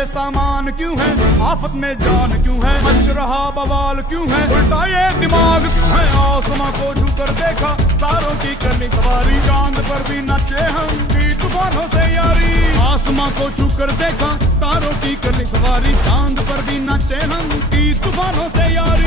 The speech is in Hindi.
ये सामान क्यों है, आफत में जान क्यों है, मच रहा बवाल क्यों है, उल्टा ये दिमाग क्यों है। आसमां को छू कर देखा, तारों की करनी सवारी, चांद पर भी नाचे हम की तूफानों से यारी। आसमां को छू कर देखा, तारों की करनी सवारी, चांद पर भी नाचे हम की तूफानों से यारी।